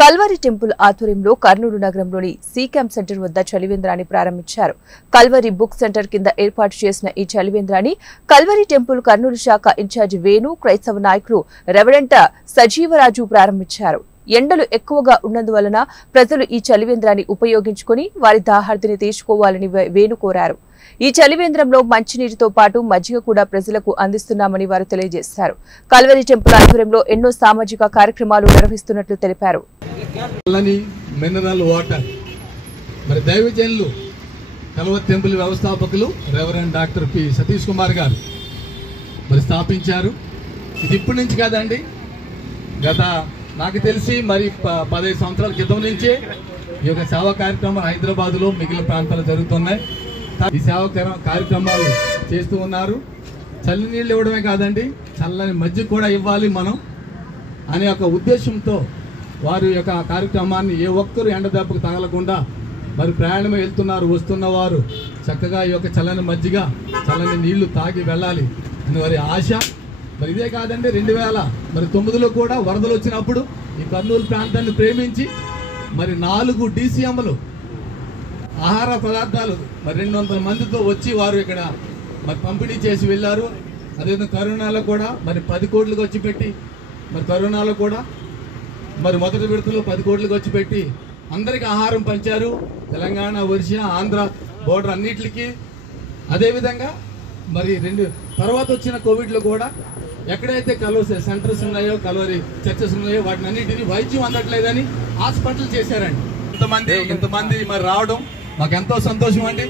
Calvary temple ఆధ్వర్యంలో కర్నూలు నగరంలోని C camp centre వద్ద చలివేంద్రాన్ని ప్రారంభించారు. కల్వరి బుక్ సెంటర్ కింద ఏర్పాటు చేసిన ఈ చలివేంద్రాన్ని కల్వరి టెంపుల్ కర్నూలు శాఖ ఇన్ఛార్జి వేణు, క్రైస్తవ నాయకులు రెవరెంట్ సజీవరాజు ప్రారంభించారు. ఎండలు ఎక్కువగా ఉన్నందువలన ప్రజలు ఈ చలివేంద్రాన్ని ఉపయోగించుకుని వారి దాహార్తిని తీర్చుకోవాలని వేణు కోరారు. ఈ చలివేంద్రంలో మంచినీటితో పాటు మజ్జిగ కూడా ప్రజలకు అందిస్తున్నామని వారు తెలియజేశారు. కల్వరి టెంపుల్ ఆధ్వర్యంలో ఎన్నో సామాజిక కార్యక్రమాలు నిర్వహిస్తున్నట్లు తెలిపారు. మినరల్ వాటర్ మరి దైవజనులు కల్వరి టెంపుల్ వ్యవస్థాపకులు reverend doctor P Satish Kumar గారు మరి స్థాపించారు. ఇది ఇప్పటి నుంచి కాదండి, గత నాకు తెలిసి మరి 15 సంవత్సరాల క్రితం నుంచే ఈ యొక్క సేవా కార్యక్రమాలు హైదరాబాద్లో మిగిలిన ప్రాంతాలు జరుగుతున్నాయి. ఈ సేవా కార్యక్రమాలు చేస్తూ ఉన్నారు. చల్లి నీళ్ళు ఇవ్వడమే కాదండి, చల్లని మజ్జిగ కూడా ఇవ్వాలి మనం అనే ఒక ఉద్దేశంతో వారి యొక్క కార్యక్రమాన్ని ఏ ఒక్కరు ఎండ దెబ్బకు తగలకుండా మరి ప్రయాణం వెళ్తున్నారు, వస్తున్నవారు చక్కగా ఈ యొక్క చల్లని మజ్జిగ, చల్లని నీళ్లు తాగి వెళ్ళాలి అని వారి ఆశ. మరి ఇదే కాదండి, 2009లో కూడా వరదలు వచ్చినప్పుడు ఈ కర్నూలు ప్రాంతాన్ని ప్రేమించి మరి 4 DCMలు ఆహార పదార్థాలు మరి 200 మందితో వచ్చి వారు ఇక్కడ మరి పంపిణీ చేసి వెళ్ళారు. అదేవిధంగా కరోనాలో కూడా మరి 10 కోట్లకు వచ్చి పెట్టి మరి కరోనాలో కూడా మరి మొదటి విడతలో 10 కోట్లకు వచ్చి పెట్టి అందరికీ ఆహారం పంచారు. తెలంగాణ, ఒరిస్సా, ఆంధ్ర బోర్డర్ అన్నిటికీ. అదేవిధంగా మరి తర్వాత వచ్చిన కోవిడ్లో కూడా ఎక్కడైతే కల్వరి సెంటర్స్ ఉన్నాయో, కల్వరి చర్చెస్ ఉన్నాయో వాటిని అన్నిటినీ వైద్యం అందట్లేదని హాస్పిటల్ చేశారండి. ఇంతమంది మరి రావడం మాకు ఎంతో సంతోషం అండి.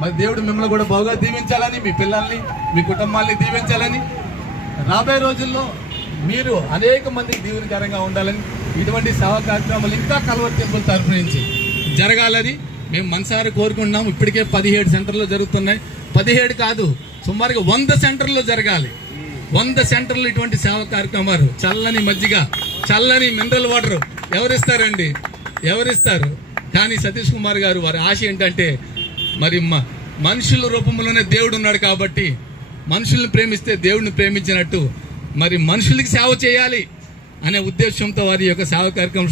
మరి దేవుడు మిమ్మల్ని కూడా బాగా దీవించాలని, మీ పిల్లల్ని, మీ కుటుంబాన్ని దీవించాలని, రాబోయే రోజుల్లో మీరు అనేక మందికి దీవెనకరంగా ఉండాలని, ఇటువంటి సేవా కార్యక్రమాలు ఇంకా కల్వరి టెంపుల్ తరఫు నుంచి జరగాలని మేము మనసారి కోరుకుంటున్నాం. ఇప్పటికే 17 సెంటర్లు జరుగుతున్నాయి. 17 కాదు, సుమారుగా 100 సెంటర్లో జరగాలి. 100 సెంటర్లు ఇటువంటి సేవా కార్యక్రమాలు. చల్లని మజ్జిగ, చల్లని మినరల్ వాటర్ ఎవరిస్తారండి? ఎవరిస్తారు? కానీ సతీష్ కుమార్ గారు వారి ఆశ ఏంటంటే మరి మనుషుల రూపంలోనే దేవుడు ఉన్నాడు కాబట్టి మనుషుల్ని ప్రేమిస్తే దేవుడిని ప్రేమించినట్టు మరి మనుషులకి సేవ చేయాలి అనే ఉద్దేశంతో వారి యొక్క సేవా కార్యక్రమం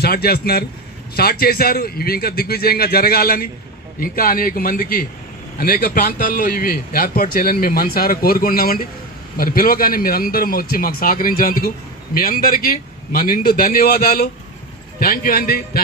స్టార్ట్ చేశారు. ఇవి ఇంకా దిగ్విజయంగా జరగాలని, ఇంకా అనేక మందికి అనేక ప్రాంతాల్లో ఇవి ఏర్పాటు చేయాలని మేము మనసారా కోరుకుంటున్నామండి. మరి పిలవగానే మీరందరూ వచ్చి మాకు సహకరించినందుకు మీ అందరికీ మా నిండు ధన్యవాదాలు. థ్యాంక్ యూ అండి.